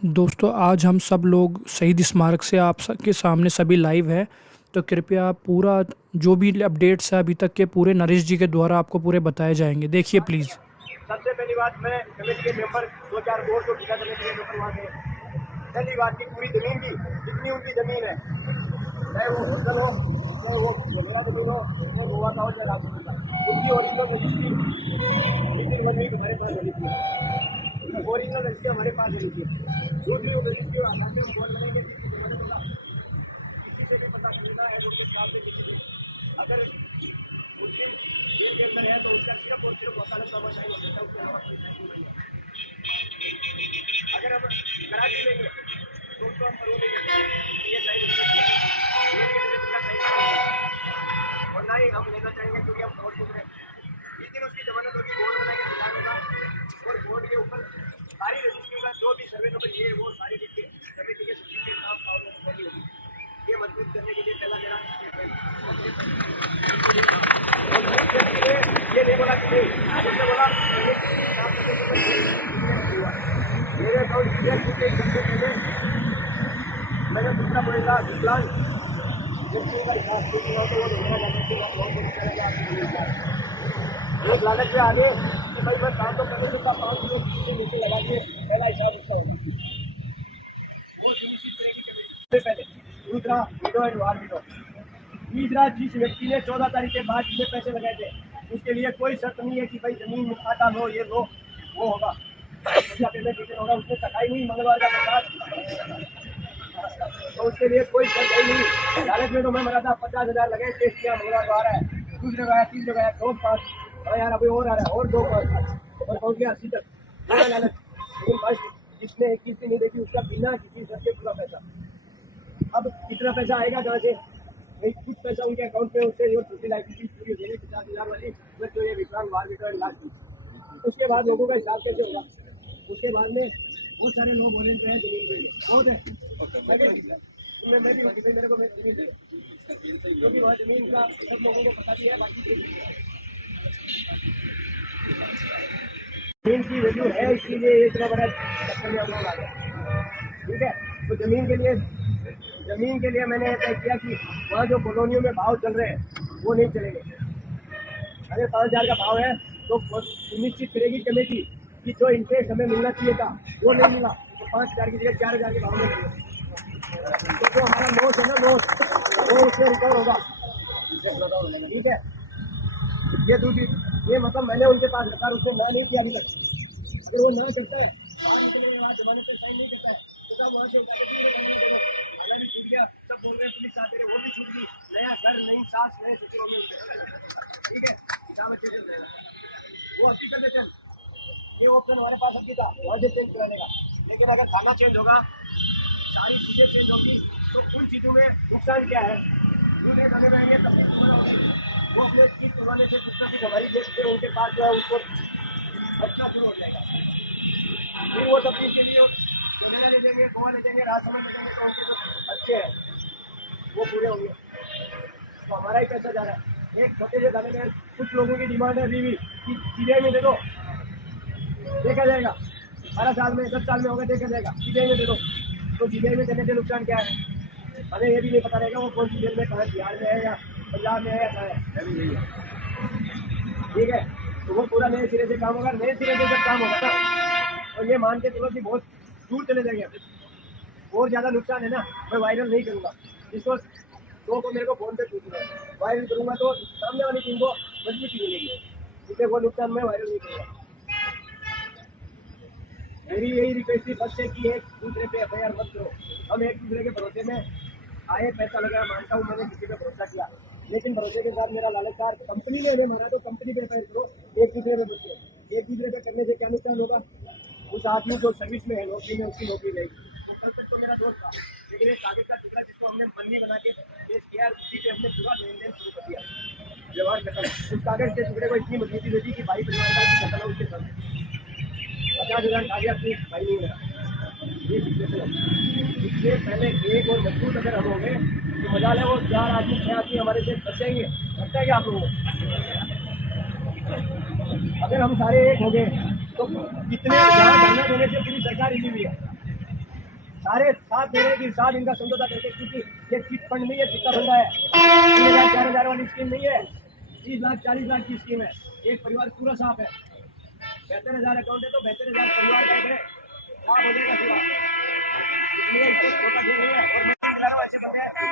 दोस्तों आज हम सब लोग शहीद स्मारक से आप सबके सामने सभी लाइव है। तो कृपया पूरा जो भी अपडेट्स है अभी तक के पूरे नरेश जी के द्वारा आपको पूरे बताए जाएंगे। देखिए प्लीज़। सबसे पहली बात, मैं कमेटी के मेंबर दो चार बोर्ड को टीका करने के लिए मेंबर वहाँ गए। पहली बात की पूरी जमीन की जितनी उनकी जमीन है, चाहे वो होटल हो, चाहे वो मेरा जमीन हो, चाहे गोवा का हो, चाहे राजस्थान का, उनकी ओरिजिनल रजिस्ट्री हमारे पास होनी चाहिए। ओरिजिनल रजिस्ट्री हमारे पास होनी चाहिए। दूसरी वो रजिस्ट्री और आधार से हम बोल बनाएंगे जिसकी जमानत होगा, किसी से भी पता चलेगा एडवोकेट साहब से, किसी से अगर उस दिन जेल के अंदर है तो उसका सिर्फ और सिर्फ वकालत का साइन हो सकता है, उसके अलावा कोई साइन नहीं होगा। अगर हम करा भी लेंगे तो उसको हम करो लेंगे, ये साइन और ना ही हम लेना चाहेंगे क्योंकि हम कोर्ट में जिस दिन उसकी जमानत होगी बोर्ड बनाएंगे, मिलान होगा और बोर्ड के ऊपर सारी रजिस्ट्री का जो भी सर्वे नंबर ये वो सारी लिख के सर्वे के सर्टिफिकेट नाम पावर होगी। ये मजबूत करने के लिए पहला मेरा ये नहीं बोला कि नहीं, उसने बोला मेरे अकाउंट की पहले मैंने दूसरा बोलेगा प्लान एक लालच में आगे कि भाई मैं काम तो करने से 5 किलो नीचे लगा दिए, पहला हिसाब उसका होगा, वो सुनिश्चित करेगी कमेटी पहले। दूसरा विडो एंड वार विडो। तीसरा, जिस व्यक्ति ने 14 तारीख के बाद जितने पैसे लगाए थे उसके लिए कोई शर्त नहीं है कि भाई जमीन खाता लो, ये लो, वो होगा उसका पेमेंट रिटर्न होगा। उसने तकाई नहीं मंगलवार का प्रसाद, तो उसके लिए कोई शर्त है नहीं। लालच में तो मैं मरा था 50,000 लगे, टेस्ट किया, मंगलवार को आ रहा है, दूसरे को आया, तीसरे को आया, 2 5 अरे यार अभी और आ रहा है, और 2 5 और पहुंच गया 80 तक। लालच, लेकिन बस जिसने 21 दिन नहीं देखी उसका बिना किसी शर्त के पूरा पैसा। अब कितना पैसा आएगा कहाँ से? कुछ पैसा उनके अकाउंट में उससे जो छोटी लाइफ पूरी हो जाएगी 50,000 वाली, मैं तो ये विकलांग बाहर विकलांग लास्ट। उसके बाद लोगों का हिसाब कैसे होगा? उसके बाद में बहुत सारे लोग वॉलेंटियर हैं जमीन के लिए, बहुत है, मैं भी होती मेरे को जमीन दे, क्योंकि वहाँ जमीन का सब लोगों को पता भी है। बाकी जमीन की वैल्यू है, इसीलिए इतना बड़ा चक्कर में हम लोग आ गए। ठीक है, तो जमीन के लिए मैंने तय किया कि वहाँ जो कॉलोनियों में भाव चल रहे हैं वो नहीं चलेंगे। अरे 5,000 का भाव है तो सुनिश्चित करेगी कमेटी कि जो इंटरेस्ट हमें मिलना चाहिए था वो नहीं मिला, तो 5,000 की जगह 4,000 के भाव में मिले, तो जो हमारा लॉस है ना, लॉस वो उससे रिकवर होगा। ठीक है, ये दूसरी, ये मतलब मैंने उनके पास रखा, उसने ना नहीं किया अभी तक। अगर वो ना करता है जमानत पे साइन नहीं करता है तो सब वहाँ से उठा के भी छूट गया। सब बोल रहे हैं पुलिस आते रहे, वो भी छूट गई। नया घर, नई सास, नए ससुरों में। ठीक है, काम अच्छे से रहेगा, वो अच्छी कर देते हैं। ये ऑप्शन हमारे पास अभी था वहाँ से चेंज कराने का, लेकिन अगर खाना चेंज होगा, सारी चीजें चेंज होगी, तो उन चीजों में नुकसान क्या है? दूसरे खाने में आएंगे तब वो अपने चीज करवाने से कुछ ना कुछ हमारी देखते हैं, उनके पास जो है उसको बचना शुरू हो जाएगा। फिर वो सब चीज के लिए कैमरा ले देंगे, गोवा ले देंगे, राजसमंद ले देंगे, तो उनके जो अच्छे हैं वो पूरे होंगे, तो हमारा ही पैसा जा रहा है। एक छोटे से दाने में कुछ लोगों की डिमांड है अभी भी कि सीबीआई में दे दो, देखा जाएगा 12 साल में 10 साल में होगा, देखा जाएगा, सीबीआई में दे दो। तो सीबीआई में देने से नुकसान क्या है? हमें ये भी नहीं पता रहेगा वो कौन सी जेल में, कहाँ, बिहार में है या पंजाब में है या कहाँ है। ठीक है, तो वो पूरा नए सिरे से काम होगा। नए सिरे से जब काम होगा ना, और ये मान के चलो कि बहुत दूर चले जाएंगे, और ज्यादा नुकसान है ना, मैं वायरल नहीं करूंगा इसको। लोगों को मेरे को फोन पे पूछ रहे हैं, वायरल करूंगा तो सामने वाली टीम को मजबूती मिलेगी, इसलिए वो नुकसान मैं वायरल नहीं करूंगा। मेरी यही रिक्वेस्ट थी बस से कि एक दूसरे पे एफआईआर मत करो। हम एक दूसरे के भरोसे में आए, पैसा लगाया, मानता हूँ मैंने किसी पे भरोसा किया, लेकिन भरोसे के साथ मेरा लालचदार कंपनी ने हमें मारा, तो कंपनी पे एफआईआर करो, एक दूसरे पे बचो। एक दूसरे पे करने से क्या नुकसान होगा? उस आदमी जो सर्विस में है, नौकरी में, उसकी नौकरी रहेगी। तो कल तक तो मेरा दोस्त था, लेकिन एक कागज का टुकड़ा जिसको हमने बंदी बना के पेश किया, उसी पे हमने पूरा लेन देन शुरू कर दिया, व्यवहार खत्म। उस कागज के टुकड़े को इतनी मजबूती दे दी कि भाई परिवार का खत्म है, उसके साथ 50,000 खा गया, प्लीज भाई नहीं मेरा। ये इससे पहले एक और मजबूत अगर हम होंगे तो मजा है, वो 4 आदमी 6 आदमी हमारे से बचेंगे, लगता है कि आप लोगों को अगर हम सारे एक हो गए तो कितने यहाँ धरना देने से पूरी सरकार हिली हुई है। सारे साथ दे रहे कि साथ इनका समझौता करके, क्योंकि ये चिट फंड नहीं है, चिट्टा फंडा है। 3,000 4,000 वाली स्कीम नहीं है, 30 लाख 40 लाख की स्कीम है। एक परिवार पूरा साफ है। 72,000 अकाउंट है तो 72,000 परिवार का है, साफ हो जाएगा पूरा। इसलिए इसको छोटा खेल नहीं है।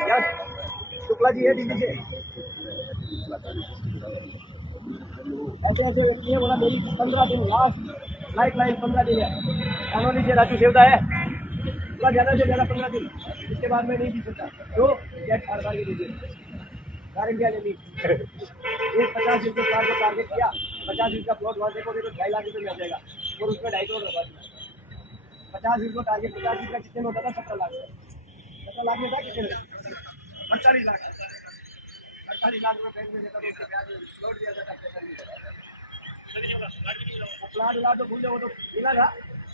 और शुक्ला जी है दिल्ली से, ऐसे व्यक्ति ने बोला मेरी 15 दिन लास्ट लाइफ लाइन 15 दिन है। कानूनी से राजू सेवदा है, थोड़ा ज़्यादा से ज़्यादा 15 दिन, इसके बाद में नहीं जी सकता। तो जेट हर बार दीजिए गारंटी ले ली। एक 50 दिन के प्लाट को टारगेट किया, 50 दिन का प्लॉट वहाँ देखोगे तो 2.5 लाख रुपये मिल जाएगा और उसमें 2.5 करोड़ लगा दिया। 50 दिन को टारगेट, 50 दिन का कितने में होता था? 17 लाख। 17 लाख में था कितने में? 48 लाख। 48 लाख रुपये बैंक में देता तो उसके ब्याज लौट दिया जाता। प्लाट तो भूल जाओ, तो मिला था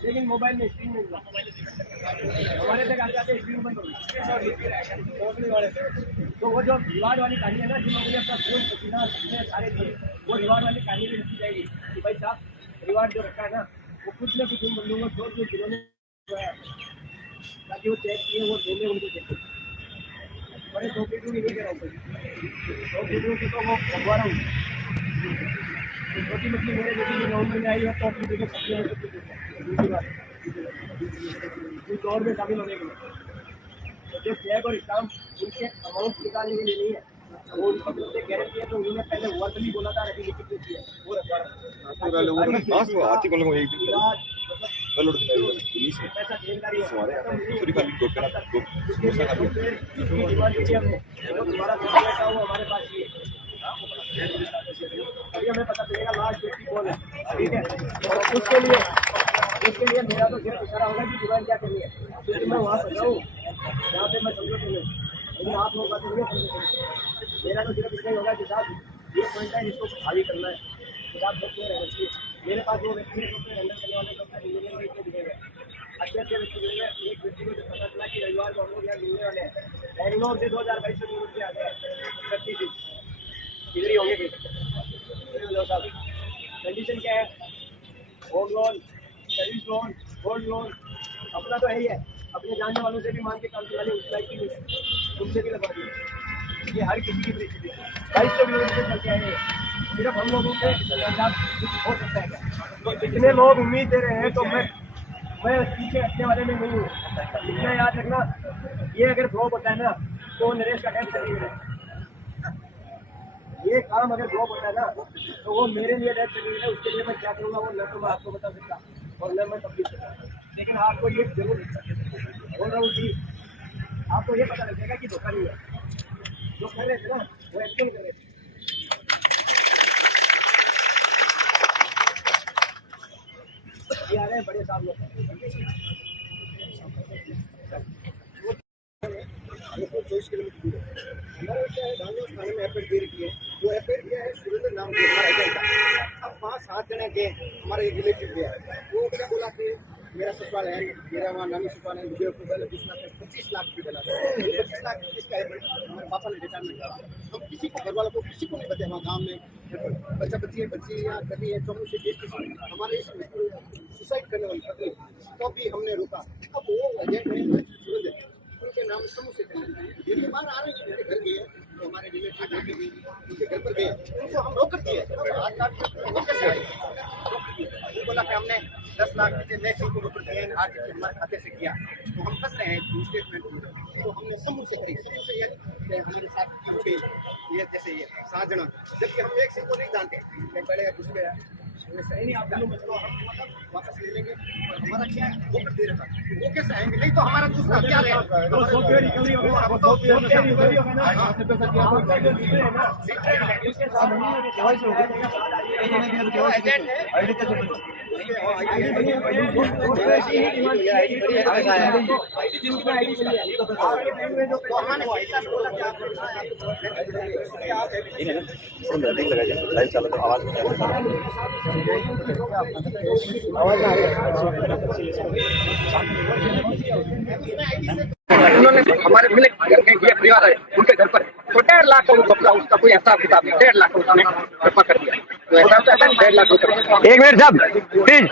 लेकिन मोबाइल में स्क्रीन नहीं मिला। हमारे तक आ जाते स्क्रीन बंद हो गई। तो वो जो रिवार्ड वाली कहानी है ना, जिन्होंने अपना खून पसीना सारे दिए, वो रिवार्ड वाली कहानी भी रखी जाएगी कि भाई साहब रिवार्ड जो रखा है ना, वो कुछ न कुछ उन बंदों को छोड़ के जिन्होंने ताकि वो चेक किए वो देने उनको देते। बड़े 2 पीटू नहीं कह रहा हूँ, 2 पीटू की तो वो भगवान हूँ। छोटी मछली मेरे जैसी जो गाँव में आई है तो अपनी जगह सबसे दूसरी बात दौर में शामिल होने के लिए तो जो फ्लैग और स्टाम्प उनके अमाउंट निकालने के लिए नहीं है, वो उनसे गारंटी है। तो उन्होंने पहले वर्ड भी बोला था, अभी लिखित किया वो पैसा देनदारी है हमारे पास ये अभी हमें पता चलेगा लास्ट व्यक्ति कौन है, ठीक है। और उसके लिए मेरा तो सिर्फ इशारा होगा कि डिमांड क्या करनी है, क्योंकि मैं वहाँ पर जाऊँ जहाँ पे मैं समझो नहीं, लेकिन आप लोग बात नहीं समझो। मेरा तो सिर्फ इतना ही होगा कि साहब ये पॉइंट है, इसको खाली करना है, आप बच्चे रहना चाहिए। मेरे पास वो व्यक्ति है हैंडल करने वाले लोग इंजीनियर इतने दिखेंगे, अच्छे अच्छे व्यक्ति मिलेंगे। एक व्यक्ति को जो पता चला कि रविवार को हम लोग यहाँ मिलने वाले हैं, बैंगलोर से 2022 से रुपये आ गए 31 दिन इधर ही होंगे। कंडीशन क्या है? Home loan, service loan, gold loan, अपना तो है ही है, अपने जानने वालों से भी मांग के काम चलाने उस लाइक की नहीं है, तुमसे भी लगवा दी। ये हर किसी की परिस्थिति है, 2200 किलोमीटर चल के आए हैं। सिर्फ हम लोगों से कुछ हो सकता है क्या? तो इतने लोग उम्मीद दे रहे हैं, तो मैं पीछे हटने वाले में नहीं हूँ। इतना याद रखना, ये अगर फ्लॉप होता है ना तो नरेश का डेथ सर्टिफिकेट, ये काम अगर फ्लॉप होता है ना तो वो मेरे लिए डेथ सर्टिफिकेट है। उसके लिए मैं क्या करूँगा वो न तो मैं आपको बता सकता और न मैं तब्दील सकता, लेकिन आपको ये जरूर बोल रहा हूँ कि आपको ये पता लग जाएगा कि धोखा नहीं है। जो कर रहे थे ना वो एक्चुअल कर रहे थे। ये आ रहे हैं बड़े साहब लोग, वो 24 किलोमीटर दूर है। हमारे क्या है, गांधी थाने में एफआईआर दे रखी है, वो एफआईआर दिया है सुरेंद्र नाम के हमारा एजेंट का। अब 5-7 जने गए, हमारे एक रिलेटिव गया, वो क्या बोला कि मेरा ससुराल है, मेरा वहाँ नानी ससुराल है, मुझे 20 लाख 25 लाख रुपये डला। 25 लाख किसका है? हमारे पापा ने रिटायरमेंट करा। हम किसी को घर वालों को किसी को नहीं बताया, वहाँ गाँव में बच्ची यहाँ कभी है चमू से हमारे इसमें सुसाइड करने वाली पत्नी, तो भी हमने रोका। अब वो एजेंट है सुरेंद्र, उनके नाम समूह से दिल्ली बाहर आ रहे हैं, मेरे घर गए तो हमारे रिलेटिव लेके भी उनके घर पर गए, उनको हम रोक दिए। वो कैसे आए? वो बोला कि हमने 10 लाख नेक्स्ट को रोक दिए, आज हमारे खाते से किया, तो हम फंस रहे हैं स्टेटमेंट। तो हमने समूह से की, समूह से ये जैसे ये 7 जना, जबकि हम एक सिंह को नहीं जानते, पहले उसके सही नहीं, आप हम वापस ले लेंगे। और हमारा क्या है वो कर दे रहा था, वो कैसे आएंगे? नहीं तो हमारा दूसरा क्या है, सॉफ्टवेयर रिकवरी होगा ना, सॉफ्टवेयर रिकवरी होगा ना, उन्होंने हमारे मिले ये परिवार है उनके घर पर तो 1.5 लाख का कपड़ा, उसका कोई हिसाब किताब नहीं, 1.5 लाख उसने कृपा कर दिया। तो ऐसा होता है 1.5 लाख रुपये। एक मिनट साहब प्लीज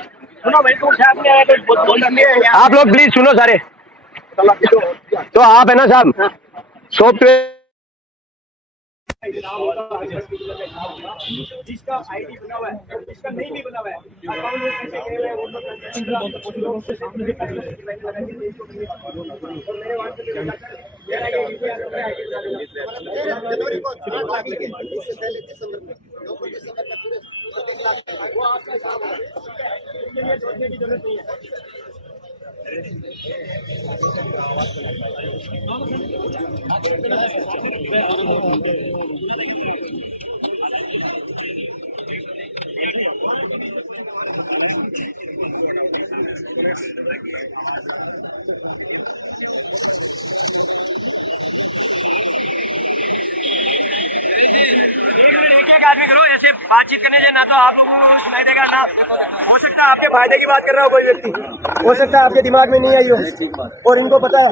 सुनो भाई, तुम साहब ने आया तो बोल रहे हैं आप लोग प्लीज सुनो सारे। तो आप है ना साहब सॉफ्टवेयर जिसका आईडी बना हुआ है, जिसका नहीं भी बना हुआ है, अकाउंट में पैसे गए हुए हैं, वो सब वो आपका हिसाब है, इसके लिए सोचने की जरूरत नहीं है। एक आदमी करो ऐसे बातचीत करने से ना तो आप लोगों को सुनाई देगा ना हो सकता है आपके फायदे की बात कर रहा हो कोई व्यक्ति, हो सकता है आपके दिमाग में नहीं आई हो और इनको पता है,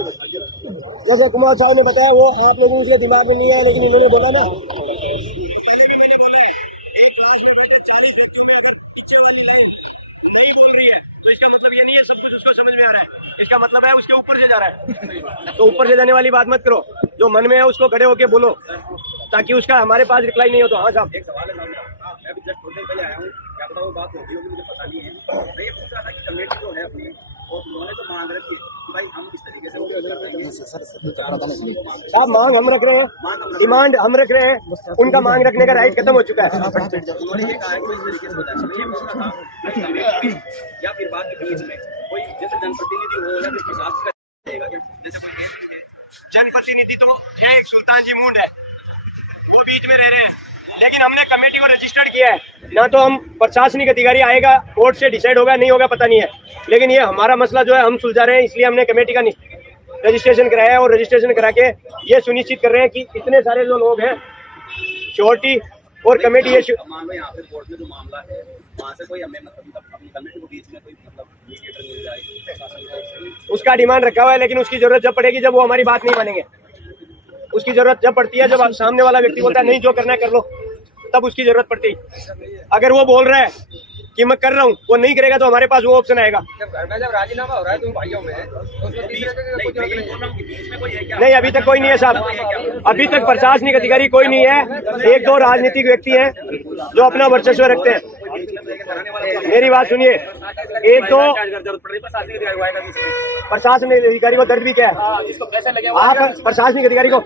जैसे कुमार साहब ने बताया वो आप लोगों के दिमाग में नहीं आया, लेकिन उन्होंने बोला ना इसका मतलब है उसके ऊपर से जा रहा है, तो ऊपर से जाने वाली बात मत करो, जो मन में है उसको खड़े होके बोलो ताकि उसका हमारे पास रिप्लाई नहीं हो। तो हाँ साहब एक सवाल है, मैं अभी जस्ट थोड़ी देर पहले आया हूँ, क्या पता वो बात होगी मुझे पता नहीं है। मैं ये पूछ रहा था कि कमेटी जो है अपनी और उन्होंने तो मांग रखी है कि भाई हम इस तरीके से साहब मांग हम रख रहे हैं, डिमांड हम रख रहे हैं, उनका मांग रखने का राइट खत्म हो चुका है। उन्होंने ये कहा कि इस तरीके से बताया या फिर बात के बीच में कोई जैसे जनप्रतिनिधि हो या फिर प्रशासन जनप्रतिनिधि तो ये एक सुल्तान जी मूड है, वो बीच में रह रहे हैं, लेकिन हमने कमेटी को रजिस्टर्ड किया है ना, तो हम प्रशासनिक अधिकारी आएगा कोर्ट से डिसाइड होगा नहीं होगा पता नहीं है, लेकिन ये हमारा मसला जो है हम सुलझा रहे हैं, इसलिए हमने कमेटी का रजिस्ट्रेशन कराया है और रजिस्ट्रेशन करा के ये सुनिश्चित कर रहे हैं कि इतने सारे जो लोग हैं श्योरिटी और कमेटी ये मान लो यहाँ पे कोर्ट में जो मामला है वहाँ से कोई हमें मतलब अपनी कमेटी को बीच में कोई मतलब मीडिएटर मिल जाए उसका डिमांड रखा हुआ है, लेकिन उसकी जरूरत जब पड़ेगी जब वो हमारी बात नहीं मानेंगे, उसकी जरूरत जब पड़ती है जब सामने वाला व्यक्ति बोलता है नहीं जो करना है कर लो, तब उसकी जरूरत पड़ती है। अगर वो बोल रहा है कि मैं कर रहा हूँ वो नहीं करेगा तो हमारे पास वो ऑप्शन आएगा। जब राजीनामा हो रहा है तुम भाइयों में नहीं अभी तक कोई नहीं है साहब, अभी तक प्रशासनिक अधिकारी कोई नहीं है, एक दो राजनीतिक व्यक्ति हैं जो अपना वर्चस्व रखते हैं। मेरी बात सुनिए, एक दो प्रशासनिक अधिकारी को दर्द भी क्या है, आप प्रशासनिक अधिकारी को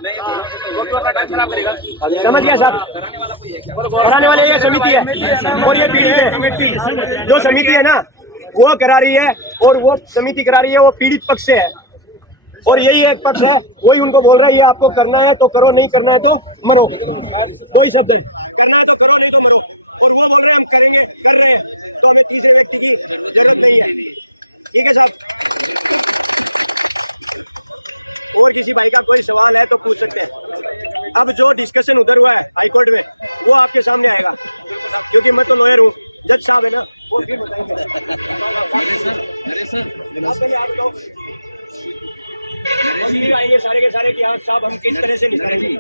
समझ गया साहब, कराने वाले ये समिति है और ये पीड़ित है, जो समिति है ना वो करा रही है और वो समिति करा रही है, वो पीड़ित पक्ष से है और यही एक पक्ष है, वही उनको बोल रहा है ये आपको करना है तो करो, नहीं करना है तो मरो, कोई शब्द नहीं, करना है तो करो नहीं तो मरो, और वो बोल रहे हैं हम करेंगे कर रहे हैं, तो अब दूसरे व्यक्ति की जरूरत नहीं है। ठीक है साहब, और किसी बात का कोई सवाल है तो पूछ सकते हैं। अब जो डिस्कशन उधर हुआ हाईकोर्ट में वो आपके सामने आएगा, क्योंकि मैं तो लॉयर हूँ, जज साहब है ना वो भी आएंगे सारे के सारे कि आप साहब हम किस तरह से निकालेंगे।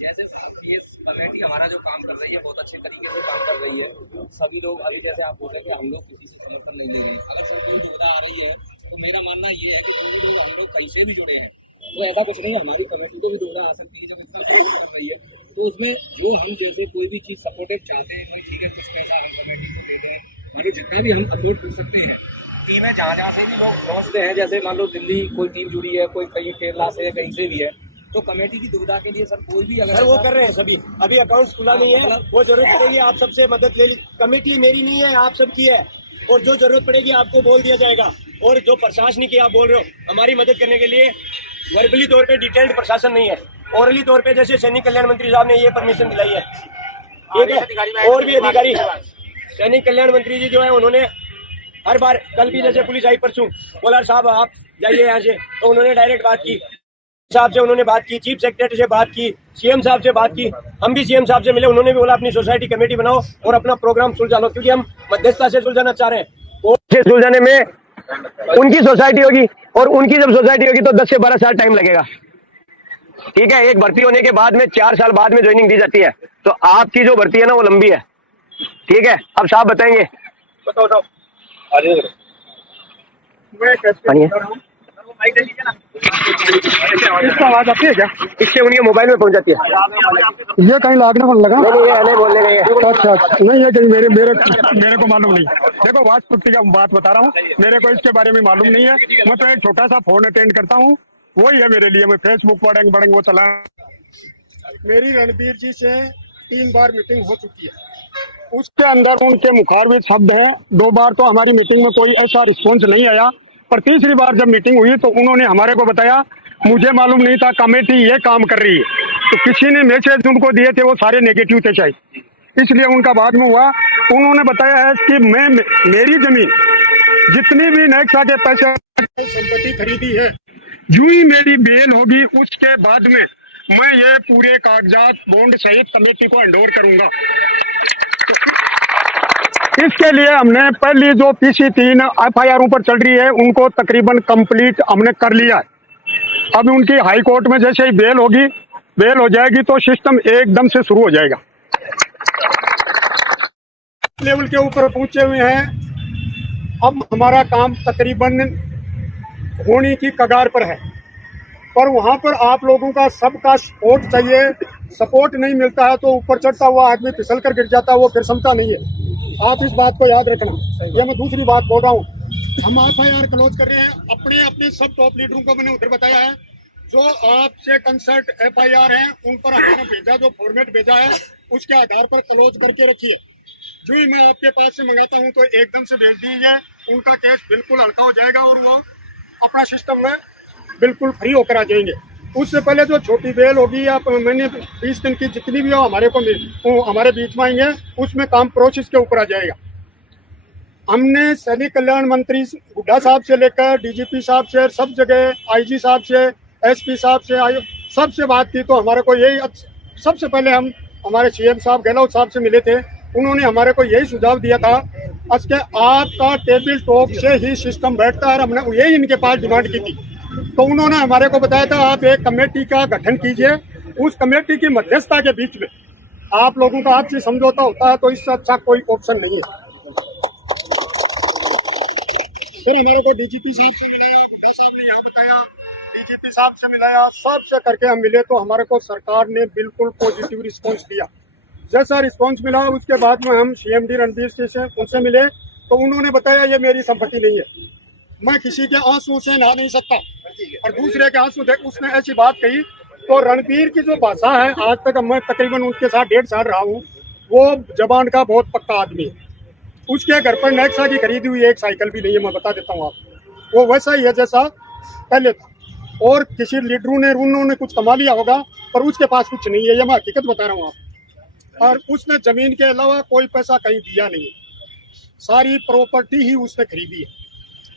जैसे ये कमेटी हमारा जो काम कर रही है बहुत अच्छे तरीके से काम कर रही है, सभी लोग अभी जैसे आप बोल रहे हैं कि हम लोग किसी से समर्थन नहीं ले रहे हैं, अगर सब कोई दुविधा आ रही है तो मेरा मानना ये है कि कोई लोग हम लोग कहीं से भी जुड़े हैं तो ऐसा कुछ नहीं है, हमारी कमेटी को भी दुविधा आ सकती है जब इतना सपोर्ट कर रही है तो उसमें जो हम जैसे कोई भी चीज़ सपोर्टिव चाहते हैं भाई ठीक है कुछ पैसा हम कमेटी को देते हैं, हमारे जितना भी हम सपोर्ट कर सकते हैं, टीमें जहाँ से भी लोग पहुँचते हैं, जैसे मान लो दिल्ली कोई टीम जुड़ी है, कोई कहीं केरला से कहीं से भी है, तो कमेटी की दुविधा के लिए सर कोई भी अगर वो कर रहे हैं सभी, अभी अकाउंट्स खुला नहीं है, वो जरूरत पड़ेगी आप सबसे मदद ले ली, कमेटी मेरी नहीं है आप सबकी है और जो जरूरत पड़ेगी आपको बोल दिया जाएगा। और जो प्रशासनिक की आप बोल रहे हो हमारी मदद करने के लिए वर्बली तौर पे डिटेल्ड प्रशासन नहीं है, ओरली तौर पे जैसे सैनिक कल्याण मंत्री साहब ने ये परमिशन दिलाई है, ठीक है, और भी अधिकारी सैनिक कल्याण मंत्री जी जो है उन्होंने हर बार, कल भी जैसे पुलिस आई परसों बोला साहब आप जाइए यहाँ से, तो उन्होंने डायरेक्ट बात की साहब से, उन्होंने बात की चीफ सेक्रेटरी से बात की, सीएम साहब से बात की, हम भी सीएम साहब से मिले, उन्होंने भी बोला अपनी सोसाइटी कमेटी बनाओ और अपना प्रोग्राम सुलझा लो, क्योंकि हम मध्यस्थता से सुलझाना चाह रहे हैं। और सुलझाने में उनकी सोसाइटी होगी और उनकी जब सोसाइटी होगी तो 10 से 12 साल टाइम लगेगा, ठीक है, एक भर्ती होने के बाद में 4 साल बाद में ज्वाइनिंग दी जाती है, तो आपकी जो भर्ती है ना वो लंबी है, ठीक है। अब साहब बताएंगे, बताओ मैं कैसे इसका आवाज आती है क्या? इससे उनके मोबाइल में पहुंच जाती है। ये कहीं लागने पर लगा? नहीं ये नहीं बोलने गए। अच्छा नहीं, ये कहीं मेरे को मालूम नहीं। देखो वाच पुट्टी का बात बता रहा हूँ, मेरे को इसके बारे में मालूम नहीं है। मैं तो एक छोटा सा फोन अटेंड करता हूँ, वही है मेरे लिए। मैं फेसबुक पढ़ेंगे वो चला। मेरी रणबीर जी से 3 बार मीटिंग हो चुकी है, उसके अंदर उनके मुखारबिन शब्द हैं। 2 बार तो हमारी मीटिंग में कोई ऐसा रिस्पॉन्स नहीं आया, पर तीसरी बार जब मीटिंग हुई तो उन्होंने हमारे को बताया मुझे मालूम नहीं था कमेटी ये काम कर रही है। तो किसी ने मैसेज उनको दिए थे, वो सारे नेगेटिव थे शायद, इसलिए उनका बाद में हुआ। उन्होंने बताया है कि मेरी जमीन जितनी भी नेक्सा के पैसे संपत्ति खरीदी है, जो ही मेरी बेल होगी उसके बाद में मैं ये पूरे कागजात बॉन्ड सहित कमेटी को हैंडओवर करूंगा। तो इसके लिए हमने पहली जो पीसी 3 FIR पर चल रही है उनको तकरीबन कंप्लीट हमने कर लिया है। अब उनकी हाई कोर्ट में जैसे ही बेल हो जाएगी तो सिस्टम एकदम से शुरू हो जाएगा। लेवल के ऊपर पहुंचे हुए हैं। अब हमारा काम तकरीबन होने की कगार पर है, पर वहां पर आप लोगों का सबका सपोर्ट चाहिए। सपोर्ट नहीं मिलता है तो ऊपर चढ़ता हुआ आदमी फिसल कर गिर जाता है, वो फिर क्षमता नहीं है। आप इस बात को याद रखना। ये मैं दूसरी बात बोल रहा हूँ, हम FIR क्लोज कर रहे हैं। अपने सब टॉप लीडरों को मैंने उधर बताया है, जो आपसे कंसल्ट FIR हैं उन पर हमने भेजा, जो फॉर्मेट भेजा है उसके आधार पर क्लोज करके रखिए। जो ही मैं आपके पास से मंगाता हूँ तो एकदम से भेज दीजिए, उनका केस बिल्कुल हल्का हो जाएगा और वो अपना सिस्टम में बिल्कुल फ्री होकर आ जाएंगे। उससे पहले जो छोटी बेल होगी या मैंने 20 दिन की जितनी भी हो हमारे बीच में आएंगे, उसमें काम प्रोसेस के ऊपर आ जाएगा। हमने सैनिक कल्याण मंत्री हुड्डा साहब से लेकर DGP साहब से, सब जगह IG साहब से, SP साहब से, सबसे बात की तो हमारे को यही, सबसे पहले हम हमारे CM साहब गहलोत साहब से मिले थे। उन्होंने हमारे को यही सुझाव दिया था कि आपका टेबल टॉक से ही सिस्टम बैठता है। हमने यही इनके पास डिमांड की थी, तो उन्होंने हमारे को बताया था आप एक कमेटी का गठन कीजिए। उस कमेटी की मध्यस्थता के बीच में आप लोगों का आपसी समझौता होता है, तो इससे अच्छा कोई ऑप्शन नहीं है। फिर हमारे को DGP साहब से मिलाया, हुड्डा साहब ने यह बताया, DGP साहब से मिलाया, सबसे करके हम मिले तो हमारे को सरकार ने बिल्कुल पॉजिटिव रिस्पांस दिया। जैसा रिस्पांस मिला उसके बाद में हम CMD रणबीर सिंह से उनसे मिले तो उन्होंने बताया ये मेरी संपत्ति नहीं है, मैं किसी के आंसू से नहा नहीं सकता और दूसरे के आंसू देख। उसने ऐसी बात कही तो रणबीर की जो भाषा है, आज तक मैं तकरीबन उनके साथ 1.5 साल रहा हूँ, वो जबान का बहुत पक्का आदमी है। उसके घर पर नेक्सा की खरीदी हुई एक साइकिल भी नहीं है, मैं बता देता हूँ आपको। वो वैसा ही है जैसा पहले था, और किसी लीडरों ने उन्होंने कुछ कमा लिया होगा पर उसके पास कुछ नहीं है, ये मैं हकीकत बता रहा हूँ आप। और उसने जमीन के अलावा कोई पैसा कहीं दिया नहीं है, सारी प्रॉपर्टी ही उसने खरीदी है।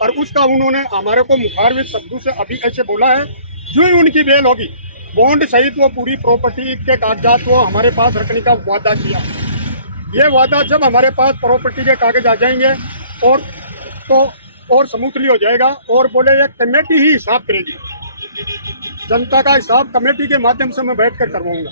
और उसका उन्होंने हमारे को मुखारबिन शब्दों से अभी ऐसे बोला है, जो ही उनकी बेल होगी बॉन्ड सहित वो पूरी प्रॉपर्टी के कागजात वो हमारे पास रखने का वादा किया। ये वादा जब हमारे पास प्रॉपर्टी के कागज आ जाएंगे और स्मूथली हो जाएगा, और बोले ये कमेटी ही हिसाब करेगी, जनता का हिसाब कमेटी के माध्यम से मैं बैठकर करवाऊंगा।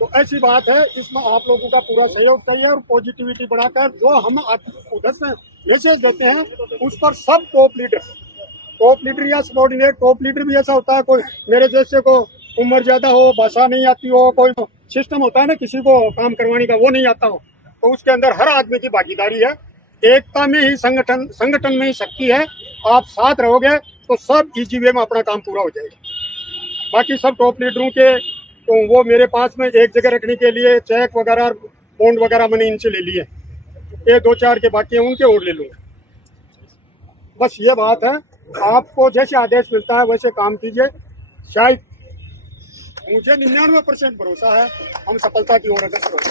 तो ऐसी बात है, इसमें आप लोगों का पूरा सहयोग चाहिए और पॉजिटिविटी बढ़ाकर जो हम उधर से मैसेज देते हैं उस पर सब टॉप लीडर या सबॉर्डिनेट, टॉप लीडर भी ऐसा होता है, कोई मेरे जैसे को उम्र ज्यादा हो, भाषा नहीं आती हो, कोई सिस्टम होता है ना किसी को काम करवाने का, वो नहीं आता हो, तो उसके अंदर हर आदमी की भागीदारी है। एकता में ही संगठन में ही शक्ति है। आप साथ रहोगे तो सब इजी वे में अपना काम पूरा हो जाएगा। बाकी सब टॉप लीडरों के तो वो मेरे पास में एक जगह रखने के लिए चेक वगैरह बॉन्ड वगैरह मैंने इनसे ले लिए, ये 2-4 के बाकी हैं उनके और ले लूँगा। बस ये बात है, आपको जैसे आदेश मिलता है वैसे काम कीजिए। शायद मुझे 99% भरोसा है हम सफलता की ओर अग्रसर होंगे।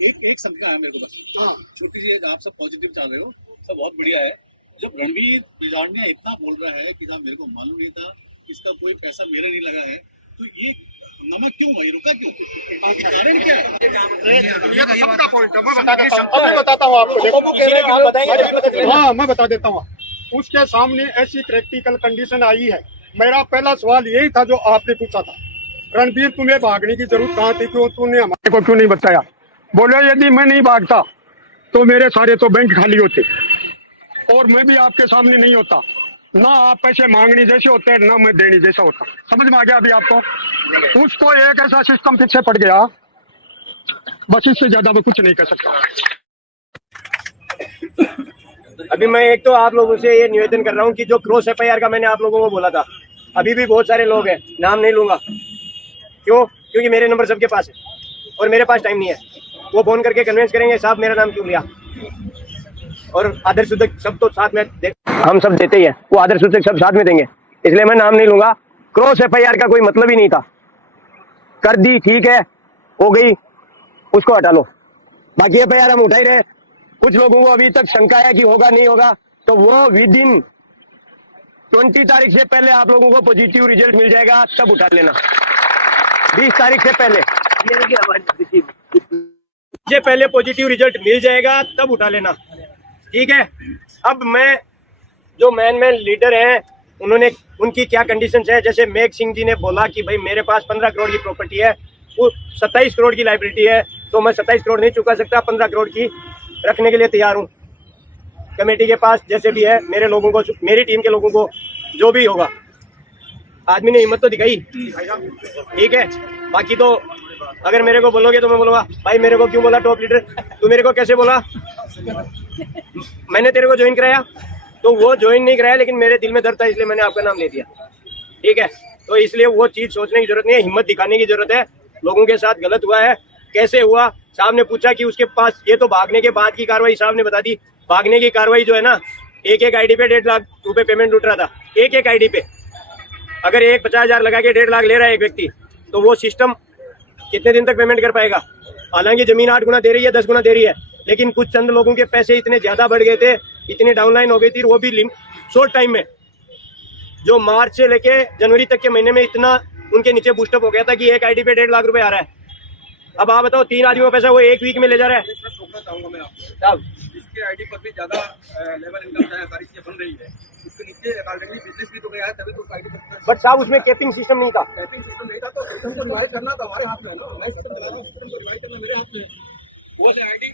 एक शंका है मेरे को बस, छोटी सी, आप सब पॉजिटिव चल रहे हो, सब बहुत बढ़िया है। जब रणवीर बिजारनिया इतना बोल रहा है कि मेरे को मालूम नहीं था, इसका कोई पैसा मेरे नहीं लगा है, तो ये नमक क्यों भाई रुका क्यों? कारण क्या है? मैं बताता हूँ आपको। हाँ मैं बता देता हूँ। उसके सामने ऐसी प्रैक्टिकल कंडीशन आई है। मेरा पहला सवाल यही था जो आपने पूछा था, रणबीर तुम्हें भागने की जरूरत कहाँ थी, क्यों तूने हमारे को क्यों नहीं बताया? बोले यदि मैं नहीं भागता तो मेरे सारे तो बैंक खाली होते, और मैं भी आपके सामने नहीं होता, ना आप पैसे मांगने जैसे होते हैं ना मैं देने जैसा होता। समझ में आ गया अभी आपको? उसको एक ऐसा सिस्टम पीछे पड़ गया, बस इससे ज्यादा मैं कुछ नहीं कर सकता। अभी मैं एक तो आप लोगों से ये निवेदन कर रहा हूँ कि जो क्रॉस एफआईआर का मैंने आप लोगों को बोला था, अभी भी बहुत सारे लोग हैं, नाम नहीं लूंगा, क्यों? क्योंकि मेरे नंबर सबके पास है और मेरे पास टाइम नहीं है। वो फोन करके कन्विंस करेंगे साहब मेरा नाम क्यों लिया, और आदर्श सूचक सब तो साथ में हम सब देते ही है, वो आदर्श सूचक सब साथ में देंगे, इसलिए मैं नाम नहीं लूंगा। क्रॉस एफआईआर का कोई मतलब ही नहीं था, कर दी ठीक है, हो गई, उसको हटा लो। बाकी एफआईआर हम उठा ही रहे। कुछ लोगों को अभी तक शंका है कि होगा नहीं होगा, तो वो विद इन 20 तारीख से पहले आप लोगों को पॉजिटिव रिजल्ट मिल जाएगा, तब उठा लेना। 20 तारीख से पहले पॉजिटिव रिजल्ट मिल जाएगा, तब उठा लेना, ठीक है। अब मैं जो मैन लीडर हैं, उन्होंने उनकी क्या कंडीशंस है, जैसे मेघ सिंह जी ने बोला कि भाई मेरे पास 15 करोड़ की प्रॉपर्टी है, वो 27 करोड़ की लाइबिलिटी है, तो मैं 27 करोड़ नहीं चुका सकता, 15 करोड़ की रखने के लिए तैयार हूँ कमेटी के पास, जैसे भी है मेरे लोगों को, मेरी टीम के लोगों को, जो भी होगा। आदमी ने हिम्मत तो दिखाई, ठीक है। बाकी तो अगर मेरे को बोलोगे तो मैं बोलूँगा भाई मेरे को क्यों बोला टॉप लीडर, तू मेरे को कैसे बोला, मैंने तेरे को ज्वाइन कराया, तो वो ज्वाइन नहीं कराया, लेकिन मेरे दिल में दर्द था इसलिए मैंने आपका नाम ले दिया, ठीक है। तो इसलिए वो चीज़ सोचने की जरूरत नहीं है, हिम्मत दिखाने की जरूरत है। लोगों के साथ गलत हुआ है, कैसे हुआ, साहब ने पूछा कि उसके पास, ये तो भागने के बाद की कार्रवाई साहब ने बता दी। भागने की कार्रवाई जो है ना, एक आईडी पे 1.5 लाख रुपए पेमेंट उठ रहा था, एक आईडी पे। अगर 50,000 लगा के 1.5 लाख ले रहा है एक व्यक्ति, तो वो सिस्टम कितने दिन तक पेमेंट कर पाएगा? हालांकि जमीन 8 गुना दे रही है, 10 गुना दे रही है, लेकिन कुछ चंद लोगों के पैसे इतने ज्यादा बढ़ गए थे, इतनी डाउनलाइन हो गई थी, वो भी शॉर्ट टाइम में, जो मार्च से लेके जनवरी तक के महीने में इतना उनके नीचे बूस्टअप हो गया था कि एक आईडी पे 1.5 लाख रुपए आ रहा है। अब आप बताओ, 3 आदमियों का पैसा वो एक वीक में ले जा रहा है। इसके आईडी पर भी ज्यादा लेवल इनकम है, सारी चीजें बन रही है, उसके नीचे ऑलरेडी बिजनेस भी तो गया है, तभी तो आईडी पर। बट साहब उसमें कैपिंग सिस्टम नहीं था, कैपिंग सिस्टम नहीं था, तो सिस्टम को रिवाइज करना तो हमारे हाथ में है ना, नया सिस्टम चलाना, सिस्टम को रिवाइज करना मेरे हाथ में है। वो से आईडी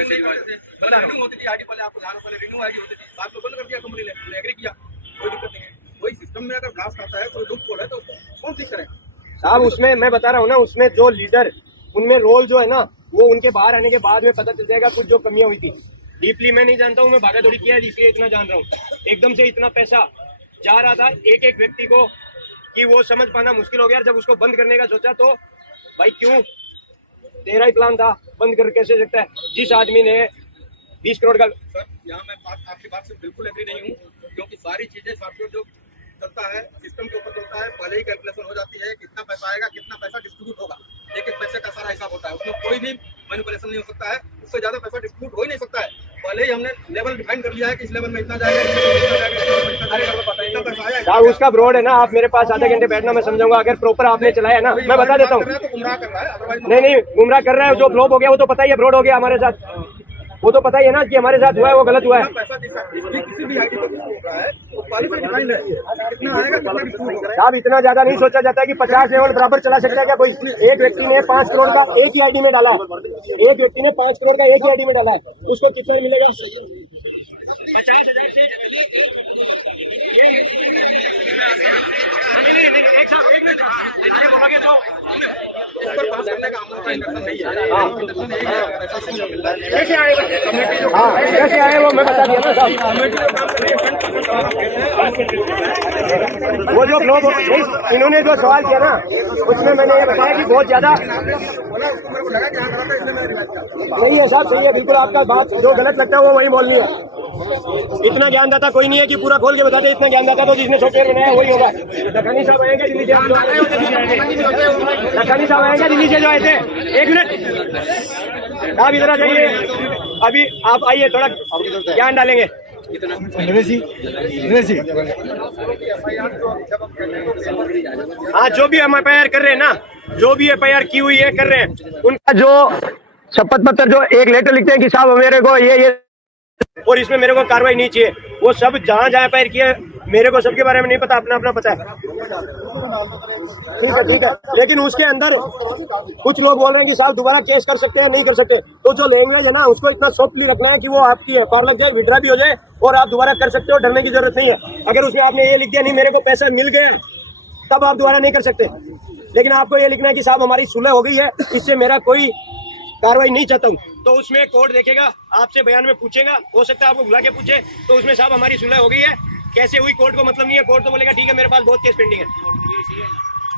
रिन्यू होती थी, आईडी पहले आपको ध्यान, पहले रिन्यू आईडी होती थी, बात तो बंद कर दिया कंपनी ने, एग्री किया, कोई दिक्कत नहीं है। वही सिस्टम में अगर ब्लास्ट आता है, कोई लूप होल है, तो कौन ठीक करे साहब? उसमें मैं बता रहा हूँ ना, उसमें जो लीडर, उनमें रोल जो है ना, वो उनके बाहर आने के बाद में पता चल जाएगा कुछ जो कमियां हुई थी। डीपली मैं नहीं जानता हूँ, मैं भागा दौड़ी किया है, इसलिए इतना जान रहा हूँ। एकदम से इतना पैसा जा रहा था एक व्यक्ति को कि वो समझ पाना मुश्किल हो गया। जब उसको बंद करने का सोचा तो भाई क्यों, तेरा ही प्लान था, बंद कर कैसे सकता है? जिस आदमी ने 20 करोड़ का। सर यहाँ मैं आपकी बात से बिल्कुल एग्री नहीं हूँ, क्योंकि सारी चीजें सॉफ्टवेयर जो चलता है सिस्टम के ऊपर चलता है, पहले ही कैलकुलेशन हो जाती है, कितना पैसा आएगा, कितना पैसा डिस्ट्रीब्यूट होगा, एक पैसे का सारा हिसाब होता है, उसमें कोई भी मैनिपुलेशन नहीं हो सकता है, उससे ज्यादा पैसा डिस्ट्रीब्यूट हो ही नहीं सकता है। पहले ही हमने लेवल डिफाइन कर लिया है कि इस लेवल में इतना जाएगा, साहब उसका ब्रॉड है ना, आप मेरे पास आधे घंटे बैठना, मैं समझाऊंगा। अगर प्रॉपर आपने चलाया ना, मैं बता देता हूँ। गुमराह कर रहा है, अदरवाइज नहीं गुमराह कर रहा है, जो फ्लॉप हो गया वो तो पता ही है, ब्रॉड हो गया हमारे साथ, वो तो पता ही है ना कि हमारे साथ हुआ है, वो गलत हुआ है। पैसा किसी भी आईडी पर हो रहा है, वो पहले से डिफाइन है, कितना आएगा, कितना डिस्ट्रीब्यूट होगा। साहब इतना ज्यादा नहीं सोचा जाता है कि 50 लेवल बराबर चला सकता है क्या कोई? एक व्यक्ति ने 5 करोड़ का एक ही आईडी में डाला, एक व्यक्ति ने 5 करोड़ का एक ही आईडी में डाला है, उसको कितना मिलेगा? 50,000 से कैसे आए? हाँ कैसे आए वो मैं बता दिया ना साहब। वो जो लोग इन्होंने जो सवाल किया ना, उसमें मैंने ये बताया कि बहुत ज्यादा नहीं है साहब, सही है बिल्कुल, आपका बात जो गलत लगता है वो वही बोलनी है। इतना ज्ञानदाता कोई नहीं है कि पूरा खोल के बता दे, इतना ज्ञानदाता तो जिसने सॉफ्टवेयर बनाया वही होगा। लखानी साहब आएंगे दिल्ली से, लखानी साहब आएंगे दिल्ली से जो आए थे। एक मिनट आप इधर आ जाइए, अभी आप आइए, थोड़ा ज्ञान डालेंगे। हाँ जो भी हम एफआईआर कर रहे हैं ना, जो भी एफआईआर की हुई है कर रहे हैं, उनका जो शपथ पत्र, जो एक लेटर लिखते हैं कि साहब मेरे को ये और इसमें मेरे को कार्रवाई नहीं चाहिए, वो सब जहाँ जहाँ एफआईआर किया मेरे को सबके बारे में नहीं पता, अपना अपना पता है। ठीक है, लेकिन उसके अंदर कुछ लोग बोल रहे हैं कि साहब दोबारा केस कर सकते हैं, नहीं कर सकते। तो जो लैंग्वेज है ना, उसको इतना सॉफ्टली रखना है कि वो आपकी एफआईआर लग जाए, विड्रा भी हो जाए और आप दोबारा कर सकते हो, डरने की जरूरत नहीं है। अगर उसमें आपने ये लिख दिया नहीं मेरे को पैसा मिल गया, तब आप दोबारा नहीं कर सकते। लेकिन आपको ये लिखना है कि साहब हमारी सुलह हो गई है, इससे मेरा कोई कार्रवाई नहीं चाहता हूँ। तो उसमें कोर्ट देखेगा, आपसे बयान में पूछेगा, हो सकता है आपको बुला के पूछे, तो उसमें साहब हमारी सुलह हो गई है, कैसे हुई कोर्ट को मतलब नहीं है। कोर्ट तो बोलेगा ठीक है मेरे पास बहुत केस पेंडिंग है,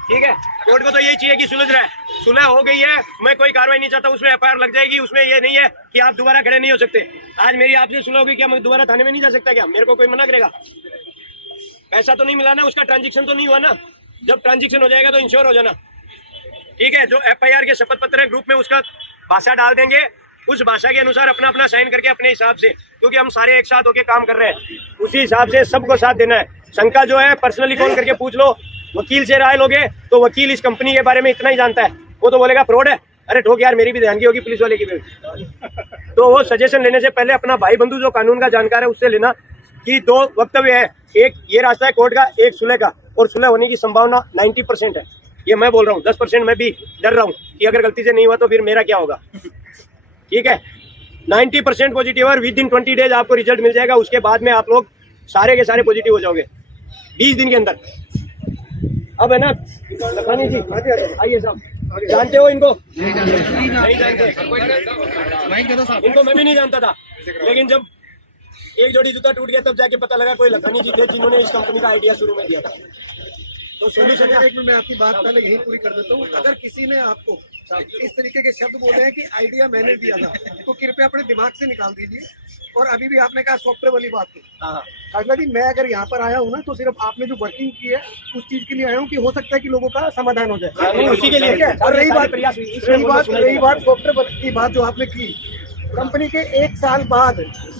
ठीक है। कोर्ट को तो यही चाहिए कि सुलझ रहा है, सुलह हो गई है, मैं कोई कार्रवाई नहीं चाहता, उसमें एफआईआर लग जाएगी। उसमें ये नहीं है कि आप दोबारा खड़े नहीं हो सकते। आज मेरी आपसे सुलह होगी, क्या मैं दोबारा थाने में नहीं जा सकता? क्या मेरे को कोई मना करेगा? पैसा तो नहीं मिला ना, उसका ट्रांजेक्शन तो नहीं हुआ ना। जब ट्रांजेक्शन हो जाएगा तो इंश्योर हो जाना, ठीक है। जो एफआईआर के शपथ पत्र है ग्रुप में, उसका भाषा डाल देंगे, उस भाषा के अनुसार अपना अपना साइन करके अपने हिसाब से, क्योंकि हम सारे एक साथ होके काम कर रहे हैं, उसी हिसाब से सबको साथ देना है। शंका जो है पर्सनली कॉल करके पूछ लो, वकील से राय लोगे तो वकील इस कंपनी के बारे में इतना ही जानता है, वो तो बोलेगा फ्रॉड है। अरे ठोक यार, मेरी भी ध्यान होगी, पुलिस वाले की भी। तो वो सजेशन लेने से पहले अपना भाई बंधु जो कानून का जानकार है उससे लेना कि दो वक्तव्य है, एक ये रास्ता है कोर्ट का, एक सुलह का, और सुलह होने की संभावना 90% है। ये मैं बोल रहा हूँ, 10% मैं भी डर रहा हूँ कि अगर गलती से नहीं हुआ तो फिर मेरा क्या होगा, ठीक है। 90% पॉजिटिव और विद इन 20 डेज आपको रिजल्ट मिल जाएगा। उसके बाद में आप लोग सारे के सारे पॉजिटिव हो जाओगे 20 दिन के अंदर। अब है ना लखानी जी, आइए साहब, जानते हो इनको? नहीं जानते, इनको मैं भी नहीं जानता था, लेकिन जब एक जोड़ी जूता टूट गया तब जाके पता लगा कोई लखानी जी थे जिन्होंने इस कंपनी का आइडिया शुरू में दिया था। तो सोल्यूशन है। एक मिनट मैं आपकी बात पहले यही पूरी कर देता हूँ। अगर किसी ने आपको इस तरीके के शब्द बोले हैं कि आइडिया मैंने दिया था, तो कृपया अपने दिमाग से निकाल दीजिए। और अभी भी आपने कहा सॉफ्टवेयर वाली बात की, खासला जी मैं अगर यहाँ पर आया हूँ ना, तो सिर्फ आपने जो वर्किंग की है उस चीज के लिए आया हूँ कि हो सकता है कि लोगों का समाधान हो जाए, उसी के लिए। और रही बात सॉफ्टवेयर की बात जो आपने की, कंपनी के 1 साल बाद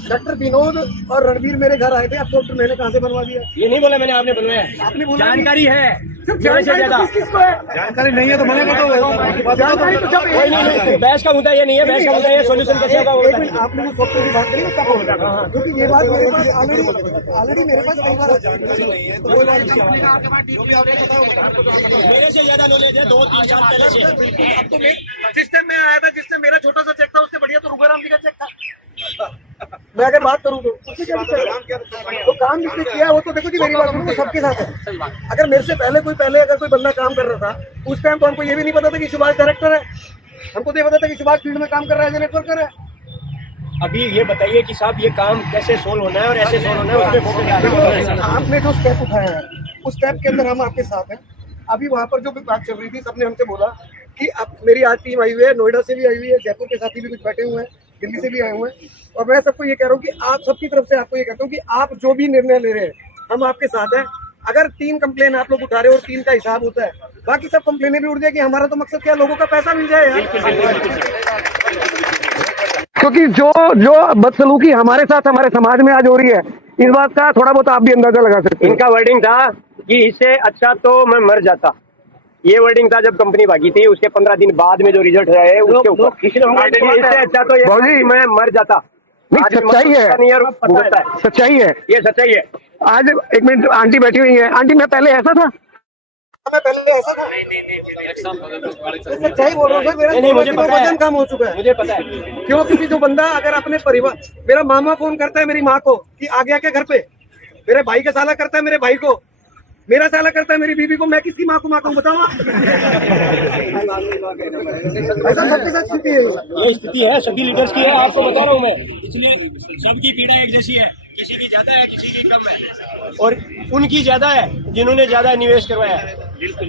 डॉक्टर विनोद और रणवीर मेरे घर आए थे। अब सॉफ्टवेयर मैंने कहाँ से बनवा दिया? ये नहीं बोला मैंने, आपने बनवाया। आपने बोला जानकारी है, जानकारी नहीं है तो मना कर दो। जानकारी तो जब बहस का मुद्दा ये नहीं है, बहस का मुद्दा ये सोल्यूशन कैसे होगा वो बताइए। आपने जो सॉफ्टवेयर की बात करी तब होगा, क्योंकि ये बात मेरे पास ऑलरेडी मेरे पास कई बार जानकारी नहीं है, तो मेरे से ज्यादा नॉलेज है 2-3 साल पहले से। अब तो जिस टाइम मैं आया था, जिस टाइम मेरा छोटा सा चेक था, उससे बढ़िया तो रुगाराम जी का चेक था। मैं अगर बात करूँ तो काम जिसने किया वो तो देखो जी, मेरी बात सुनो, वो सबके साथ है। अगर मेरे से पहले अगर कोई बंदा काम कर रहा था, उस टाइम तो हमको ये भी नहीं पता था कि सुभाष डायरेक्टर है, हमको तो ये पता था कि सुभाष फील्ड में काम कर रहा है, नेटवर्कर है। अभी ये बताइए कि साहब ये काम कैसे सोल्व होना है और ऐसे सोल्व होना है, उसमें फोकस क्या है? आपने जो स्टेप उठाया है उस स्टेप के अंदर हम आपके साथ हैं। अभी वहाँ पर जो बात चल रही थी, सबने हमसे बोला कि अब मेरी आज टीम आई हुई है, नोएडा से भी आई हुई है, जयपुर के साथी भी कुछ बैठे हुए हैं, दिल्ली से भी आए हुए हैं। और मैं सबको ये कह रहा हूँ कि आप सबकी तरफ से आपको ये कहता हूँ कि आप जो भी निर्णय ले रहे हैं हम आपके साथ हैं। अगर 3 कंप्लेन आप लोग उठा रहे हो और 3 का हिसाब होता है, बाकी सब कंप्लेनें भी उठ जाएगी। हमारा तो मकसद क्या, लोगों का पैसा मिल जाए यार। क्योंकि जो बदसलूकी हमारे साथ हमारे समाज में आज हो रही है, इस बात का थोड़ा बहुत आप भी अंदाजा लगा सकते हैं। इनका वर्डिंग था कि इससे अच्छा तो मैं मर जाता, ये वर्डिंग था जब कंपनी भागी थी। उसके 15 दिन बाद में जो रिजल्ट रहे उसके ऊपर इससे अच्छा तो ये मैं मर जाता। सच्चाई है, सच्चाई है, ये सच्चाई है। आज एक मिनट, आंटी बैठी हुई है। आंटी मैं पहले ऐसा था, सच्चाई बोल रहा हूँ सर। मेरा वजन कम हो चुका है, मुझे पता है। क्यों? क्योंकि जो बंदा अगर अपने परिवार, मेरा मामा फोन करता है मेरी माँ को कि आ गया क्या घर पे, मेरे भाई का साला करता है मेरे भाई को, मेरा साला करता है मेरी बीवी को, मैं किसकी माँ को बताऊँ? ऐसा सबके साथ स्थिति है, ये स्थिति है सभी लीडर्स की है, आपको बता रहा हूँ मैं। इसलिए सबकी पीड़ा एक जैसी है, किसी की ज्यादा है किसी की कम है, और उनकी ज्यादा है जिन्होंने ज्यादा निवेश करवाया है। बिल्कुल।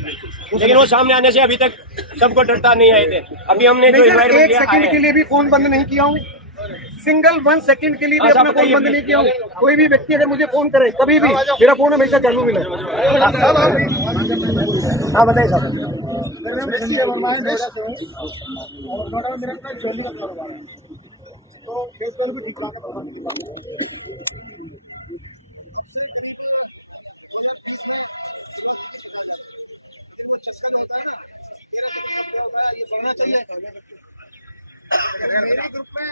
लेकिन वो सामने आने से अभी तक सबको डरता नहीं आए थे। अभी हमने जो एक सेकंड के लिए भी फोन बंद नहीं किया हूँ, सिंगल 1 सेकंड के लिए भी अपना फोन बंद नहीं किया हूँ। कोई भी व्यक्ति अगर मुझे फोन करे कभी भी, मेरा फोन हमेशा चालू मिले। हाँ बताइए साहब। मेरे ग्रुप में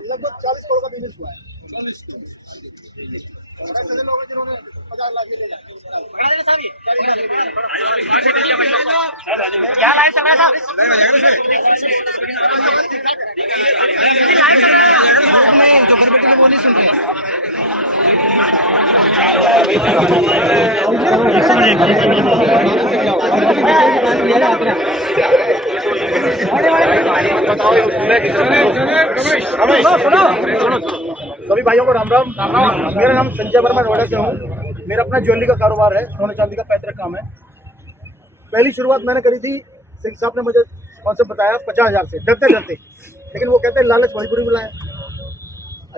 लगभग 40 करोड़ का बिजनेस हुआ है। 40 ऐसे लोग हैं जिन्होंने 50 लाख ले जाते क्या लाइव चल रहा है साहब? जो घर बैठे वो नहीं सुन रहे। सभी भाइयों को राम राम। मेरा नाम संजय वर्मा, नोएडा से हूँ। मेरा अपना ज्वेलरी का कारोबार है, सोने चांदी का पैतृक काम है। पहली शुरुआत मैंने करी थी, सिंह साहब ने मुझे कॉन्सेप्ट बताया 50,000 से, डरते डरते, लेकिन वो कहते हैं लालच मजबूरी बुलाए।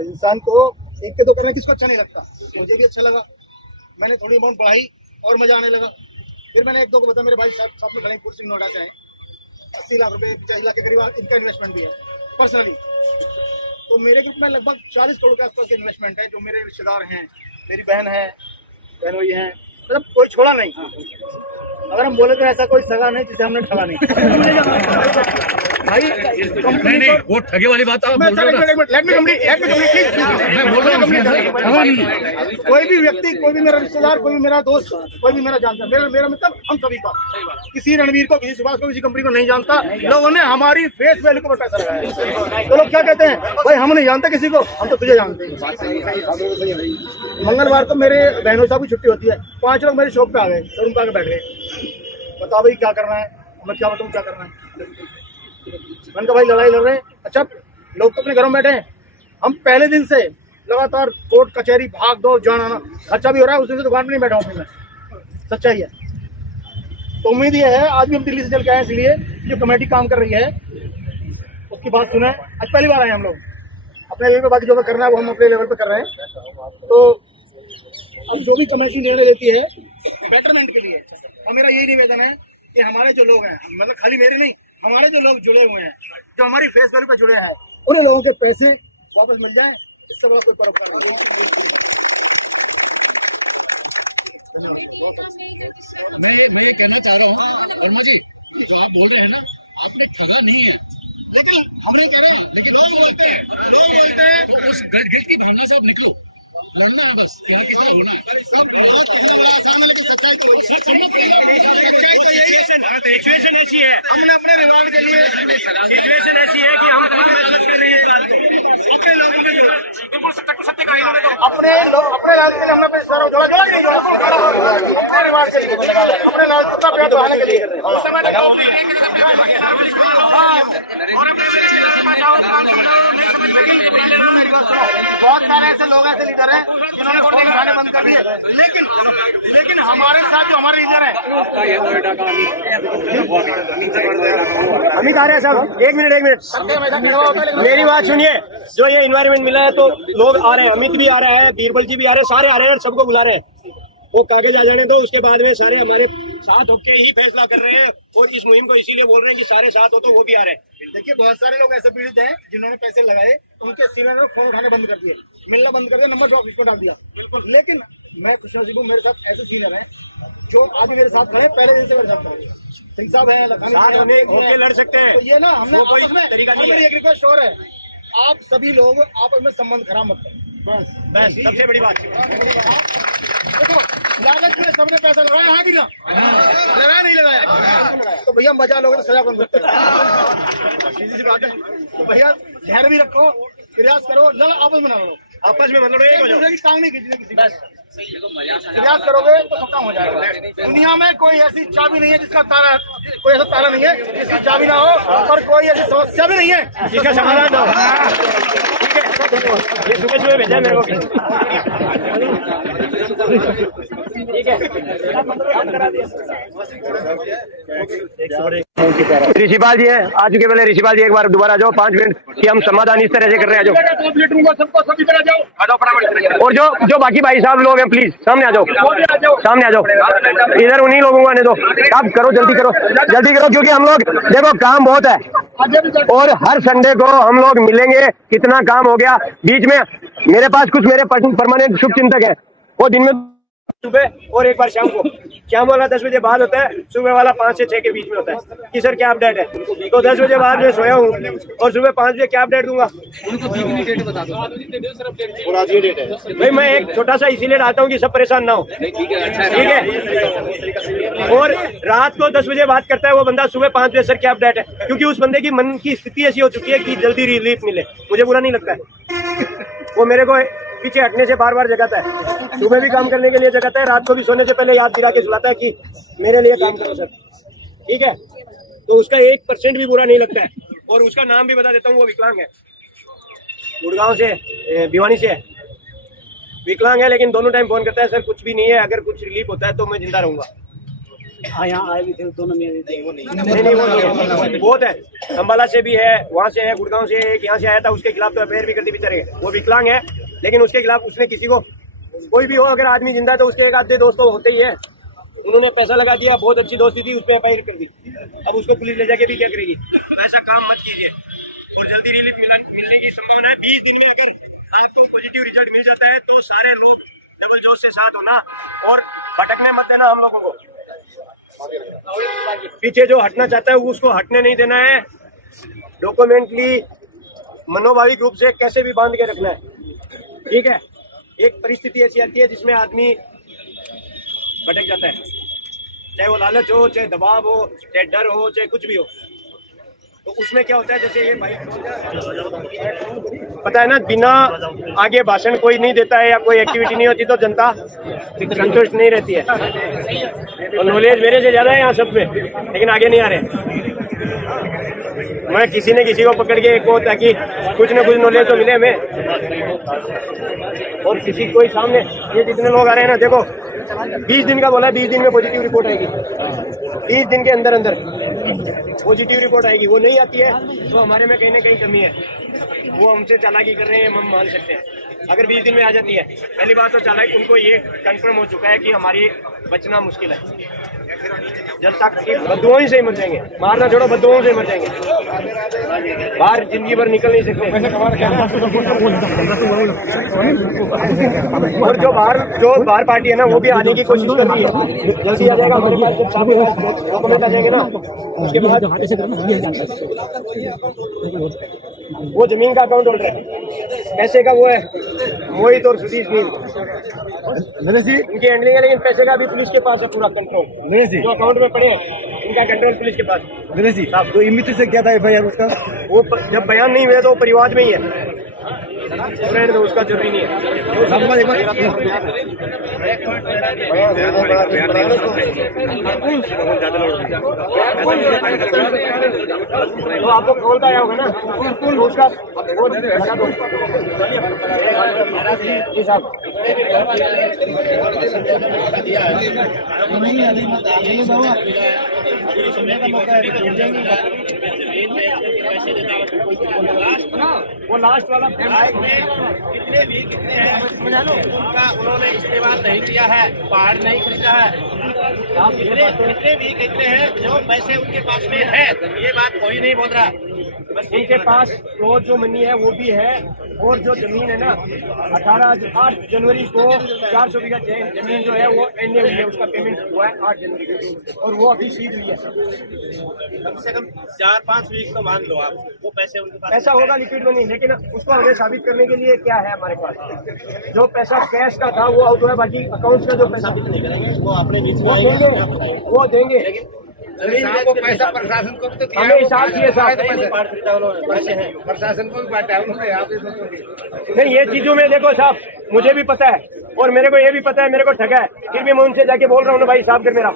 इंसान को एक के दो करने किसको अच्छा नहीं लगता, मुझे भी अच्छा लगा। मैंने थोड़ी अमाउंट बढ़ाई और मजा आने लगा। फिर मैंने एक दो को बताया, मेरे भाई साहब में भलेंपुर सिंह नोएडा से हैं, 80 लाख रुपए 40 लाख के करीब इनका इन्वेस्टमेंट भी है पर्सनली। तो मेरे ग्रुप में लगभग 40 करोड़ के आसपास इन्वेस्टमेंट है, जो मेरे रिश्तेदार हैं, मेरी बहन है, बहनोई है, मतलब कोई छोड़ा नहीं। अगर हम बोले तो ऐसा कोई सगा नहीं जिसे हमने ठगा नहीं। भाई कंपनी नहीं, वो ठगे वाली बात आप बोल रहे हो। कोई भी व्यक्ति, कोई भी मेरा रिश्तेदार, कोई भी मेरा दोस्त, कोई भी मेरा जानता, मेरा मतलब हम सभी का। किसी रणवीर को, किसी सुभाष को, किसी कंपनी को नहीं जानता। लोगों ने हमारी फेस वैल्यू को पैसा लगाया। तो लोग क्या कहते हैं, भाई हम नहीं जानते किसी को, हम तो तुझे जानते हैं। मंगलवार को मेरे बहनों साहब की छुट्टी होती है, 5 लोग मेरी शॉप पे आ गए, शोरूम पे आके बैठ गए। बताओ भाई क्या करना है, मैं क्या बताऊँ क्या करना है। मैंने कहा भाई लड़ाई लड़ रहे हैं, अच्छा लोग तो अपने घरों में बैठे हैं, हम पहले दिन से लगातार कोर्ट कचहरी भाग दो जान आना, खर्चा भी हो रहा है, उस दिन से दुकान पर नहीं बैठा हूँ मैं, सच्चाई है। तो उम्मीद ये है, आज भी हम दिल्ली से चल के आए, इसलिए जो कमेटी काम कर रही है उसकी बात सुने। आज पहली बार आए हम लोग अपने लेवल पे, बाकी जो करना है वो हम अपने लेवल पे कर रहे हैं। तो अब जो भी कमेटी निर्णय लेती है बेटरमेंट के लिए, और मेरा यही निवेदन है कि हमारे जो लोग हैं, मतलब खाली मेरे नहीं, हमारे जो लोग जुड़े हुए हैं, जो हमारी फेस वैल्यू पे जुड़े हैं, उन्हें लोगों के पैसे वापस मिल जाएं, इससे बड़ा कोई फर्क नहीं। मैं ये कहना चाह रहा हूँ वर्मा जी, जो आप बोल रहे हैं ना, आपने ठगा नहीं है, लेकिन हम नहीं कह रहे हैं, लेकिन लोग बोलते हैं तो उस गिल्ट की भावना से अब निकलो, लड़ना है बस, यहाँ किसी को होना है। सब लोग कहने बड़ा आसान है, लेकिन सच्चाई तो सच सुनना पड़ेगा। सच्चाई तो यही है, सिचुएशन ऐसी है, हमने अपने रिवार्ड के लिए, सिचुएशन ऐसी है कि हम गलत कर रही है अपने लोगों में, बिल्कुल सत्य को सत्य का अपने लोग, अपने राज के लिए हमने अपने सर जोड़ा जोड़ा नहीं जोड़ा, अपने रिवार्ड के लिए, अपने लाल कुत्ता प्यार बढ़ाने के लिए उस समय बहुत सारे ऐसे लोग, ऐसे लीडर हैं जिन्होंने फोन उठाने बंद कर दिए, लेकिन हमारे साथ जो हमारे लीडर है, हम ही कह रहे हैं साहब, एक मिनट मेरी बात सुनिए। जो ये इन्वायरमेंट मिला है तो लोग आ रहे हैं, अमित भी आ रहा है, बीरबल जी भी आ रहे हैं, सारे आ रहे हैं और सबको बुला रहे हैं। वो कागज आ जाने दो, उसके बाद में सारे हमारे साथ होके ही फैसला कर रहे हैं, और इस मुहिम को इसीलिए बोल रहे हैं कि सारे साथ हो तो वो भी आ रहे हैं। देखिए बहुत सारे लोग ऐसे पीड़ित हैं जिन्होंने पैसे लगाए, उनके सीनियर ने फोन उठाने बंद कर दिए, मिलना बंद कर दिया, नंबर ड्रॉप इसको डाल दिया। बिल्कुल, लेकिन मैं खुशनसीब हूँ, मेरे साथ ऐसे सीनियर हैं जो आज मेरे साथ खड़े, पहले दिन से मेरे साथ खड़े। सिंह साहब हैं, होके लड़ सकते हैं, तो ये ना हमने कोई तरीका नहीं है। एक रिक्वेस्ट और है, आप सभी लोग आपस में संबंध खराब मत करें, बस सबसे बड़ी बात। देखो लागत में सबने पैसा लगाया, हाँ कि ना लगाया, नहीं लगाया, तो भैया मजा लोगे तो सजा कौन सकते, सीधी सी बात है। तो भैया ध्यान भी रखो, प्रयास करो, लड़ आपस में ना लड़ो, आपस में मतलब एक हो जाओ, टांग नहीं खींचने किसी का, प्रयास करोगे तो सब काम हो जाएगा। दुनिया में कोई ऐसी चाबी नहीं है जिसका ताला, कोई ऐसा ताला नहीं है जिसकी चाबी ना हो, और कोई ऐसी समस्या भी नहीं है जिसका समाधान ना हो। ठीक है, ये सुबह सुबह भेजा मेरे को, ठीक है। ऋषिपाल जी है, आ चुके, पहले ऋषिपाल जी एक बार दोबारा जाओ 5 मिनट कि हम समाधान इस तरह से कर रहे हैं। और जो बाकी भाई साहब लोग हैं प्लीज सामने आ जाओ, सामने आ जाओ, इधर उन्हीं लोगों को आने दो। आप करो, जल्दी करो, जल्दी करो, क्योंकि हम लोग देखो काम बहुत है और हर संडे को हम लोग मिलेंगे। कितना काम हो गया बीच में, मेरे पास कुछ मेरे परमानेंट शुभ चिंतक है, वो दिन में सुबह और एक बार शाम को। शाम वाला 10 बजे बाद होता है, सुबह वाला 5 से 6 के बीच में होता है कि सर क्या अपडेट है। तो 10 बजे बाद मैं सोया हूँ और सुबह 5 बजे क्या अपडेट दूंगा भाई। मैं एक छोटा सा इसीलिए डालता हूँ कि सब परेशान ना हो, ठीक है। और रात को 10 बजे बात करता है वो बंदा, सुबह 5 बजे सर क्या अपडेट है, क्योंकि उस बंदे की मन की स्थिति ऐसी हो चुकी है कि जल्दी रिलीफ मिले। मुझे बुरा नहीं लगता है, वो मेरे को पीछे हटने से बार बार जगाता है, सुबह भी काम करने के लिए जगाता है, रात को भी सोने से पहले याद दिला के सुलाता है कि मेरे लिए काम करो सर, ठीक है। तो उसका 1% भी बुरा नहीं लगता है। और उसका नाम भी बता देता हूँ, वो विकलांग है, गुड़गांव से, भिवानी से है, विकलांग है, लेकिन दोनों टाइम फोन करता है सर कुछ भी नहीं है, अगर कुछ रिलीफ होता है तो मैं जिंदा रहूंगा। हाँ यहाँ आए भी थे दोनों में, नहीं वो बहुत है, अम्बाला से भी है, वहाँ से है, गुड़गांव से एक यहाँ से आया था, उसके खिलाफ तो एफआईआर भी कर दी बेचारे। वो विकलांग है लेकिन उसके खिलाफ उसने किसी को, कोई भी हो अगर आदमी जिंदा है तो उसके एक आधे दोस्त तो होते ही है, उन्होंने पैसा लगा दिया, बहुत अच्छी दोस्ती थी, उस पर एफआईआर कर दी। अब उसको पुलिस ले जाके भी क्या करेगी। ऐसा काम मत कीजिए और जल्दी रिलीफ मिलने की संभावना है। 20 दिन में अगर आपको पॉजिटिव रिजल्ट मिल जाता है तो सारे लोग डबल जोश से साथ होना और भटकने मत देना हम लोगों को। पीछे जो हटना चाहता है उसको हटने नहीं देना है, डॉक्यूमेंटली मनोभाविक रूप से कैसे भी बांध के रखना है, ठीक है। एक परिस्थिति ऐसी आती है जिसमें आदमी भटक जाता है, चाहे वो लालच हो, चाहे दबाव हो, चाहे डर हो, चाहे कुछ भी हो। तो उसमें क्या होता है, जैसे ये भाई पता है ना, बिना आगे भाषण कोई नहीं देता है या कोई एक्टिविटी नहीं होती तो जनता संतुष्ट नहीं रहती है। तो नॉलेज मेरे से ज्यादा है यहाँ सब में, लेकिन आगे नहीं आ रहे। मैं किसी ने किसी को पकड़ के को ताकि कुछ न कुछ नॉलेज तो मिले हमें। और किसी कोई सामने ये जितने लोग आ रहे हैं ना, देखो 20 दिन का बोला है, 20 दिन में पॉजिटिव रिपोर्ट आएगी, 20 दिन के अंदर अंदर पॉजिटिव रिपोर्ट आएगी। वो नहीं आती है तो हमारे में कहीं ना कहीं कमी है, वो हमसे चालाकी कर रहे हैं, हम मान सकते हैं। अगर 20 दिन में आ जाती है, पहली बात तो चालाकी, उनको ये कंफर्म हो चुका है कि हमारी बचना मुश्किल है, जब तक बदुआओं से ही मर जाएंगे, मारना छोड़ो बदुआओं से मर जाएंगे, बाहर जिंदगी भर निकल नहीं सकते। और जो बाहर पार्टी है ना, वो भी आने की कोशिश कर रही है, जल्दी आ जाएगा हमारे पास, जब सामने डॉक्यूमेंट आ जाएंगे ना उसके बाद वो जमीन का अकाउंट होल्डर है, पैसे का वो है मोहित और सुधीश इनकी हैंडलिंग है, लेकिन पैसे का भी पुलिस के पास है पूरा कंट्रोल, जो अकाउंट में पड़े इनका कंट्रोल पुलिस के पास। दिनेश जी तो इमित से क्या था एफआईआर उसका, वो जब बयान नहीं हुए तो परिवार में ही है, फ्रेंड तो उसका जरूरी नहीं है। तो आपको खोलता आया होगा ना, तो उसका जी साहब वो लास्ट वाला कितने भी कितने हैं उनका उन्होंने इस्तेमाल नहीं किया है, पहाड़ नहीं खरीदा है। आप कितने भी कहते हैं जो पैसे उनके पास में है, ये बात कोई नहीं बोल रहा। उनके पास तो जो मनी है वो भी है, और जो जमीन है ना 8 जनवरी को 400 बीघा जमीन जो है वो एंडे हुई है, उसका पेमेंट हुआ है 8 जनवरी को, और वो अभी सीज हुई है। कम से कम 4-5 वीक तो मान लो आप, वो पैसे उनके पास पैसा होगा लिक्विड मनी, लेकिन उसको हमें साबित करने के लिए क्या है हमारे पास, जो पैसा कैश का था वो आउट हुआ है, बाकी अकाउंट का जो पैसा वो अपने बीच में वो देंगे, आपको पैसा प्रशासन को तो हमें हिसाब दिए प्रशासन को भी बांटा है उन्होंने। नहीं ये चीजों में देखो साहब, मुझे भी पता है और मेरे को ये भी पता है मेरे को ठगा है, फिर भी मैं उनसे जाके बोल रहा हूँ ना भाई साहब कर, मेरा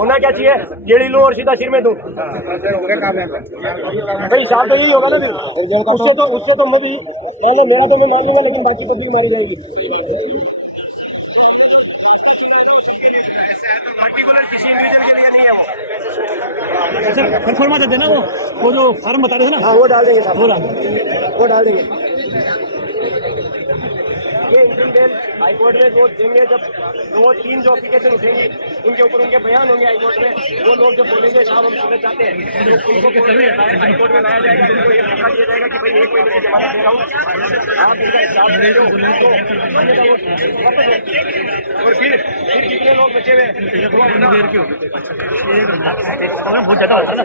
होना क्या चाहिए, जेड़ी लूँ और सीधा सिर में दूँ, भाई साहब तो यही होगा ना। उससे तो मुझे मेरा तो मैं मान लूंगा, लेकिन बाकी तो भी मारी जाएगी। फॉर्मा देते ना वो जो फॉर्म बता रहे थे ना, हाँ वो डाल देंगे साहब, वो डाल देंगे। ये इंडियन बेल हाईकोर्ट में वो देंगे, जब 2-3 जो एप्लीकेशन उठेंगी उनके ऊपर उनके बयान होंगे हाईकोर्ट में, वो लोग जब बोलेंगे साहब हम सुनना चाहते हैं तो उनको हाईकोर्ट में लाया जाएगा, उनको ये मौका दिया जाएगा कि भाई 1 महीने की जमानत दे रहा हूँ, आप इनका हिसाब दे दो, और फिर कितने लोग बचे हुए बहुत ज्यादा होता है ना,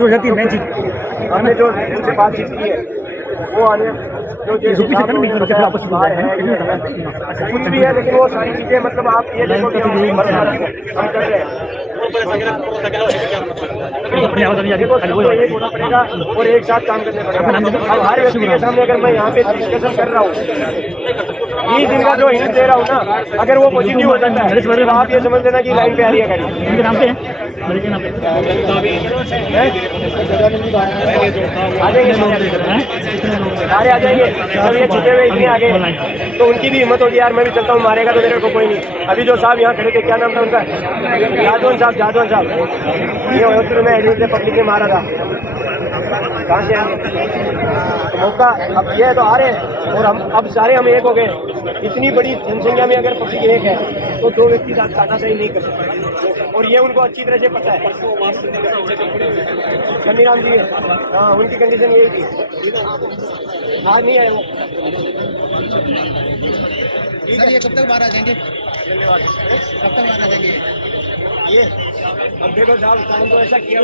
हो जाती है। हमने जो उनसे बातचीत की है वो आने जो कुछ भी है, लेकिन वो सारी चीजें मतलब आप ये देखो कि हम कर रहे हैं, एक होना पड़ेगा और एक साथ काम करने पड़ेगा। अब हर व्यक्ति के सामने अगर मैं यहाँ पे डिस्कशन कर रहा हूँ, 20 दिन का जो हिंट दे रहा हूँ ना, अगर वो पॉजिटिव हो जाता है तो आप ये समझ लेना कि लाइन पे आ रही है गाड़ी। सारे आ जाएंगे, सब ये छुटे हुए इतने आगे, तो उनकी भी हिम्मत होगी यार मैं भी चलता हूँ, मारेगा तो मेरे को कोई नहीं। अभी जो साहब यहाँ खड़े थे, क्या नाम था उनका, जादवन साहब, ये हॉस्पिटल में एडमिट थे, पब्लिक ने मारा था, कहाँ से आएंगे मौका। अब ये तो आ रहे हैं और हम अब सारे हम एक हो गए, इतनी बड़ी जनसंख्या में अगर पब्लिक एक है तो 2 व्यक्ति खाना सही नहीं कर सकते, और ये उनको अच्छी तरह से पता है। शनि राम जी, हाँ उनकी कंडीशन यही थी, आज नहीं आए वो। सर ये कब तक बाहर आ जाएंगे? धन्यवाद। कब तक बाहर आ जाएंगे ये? अब देखो साहब, काम तो ऐसा किया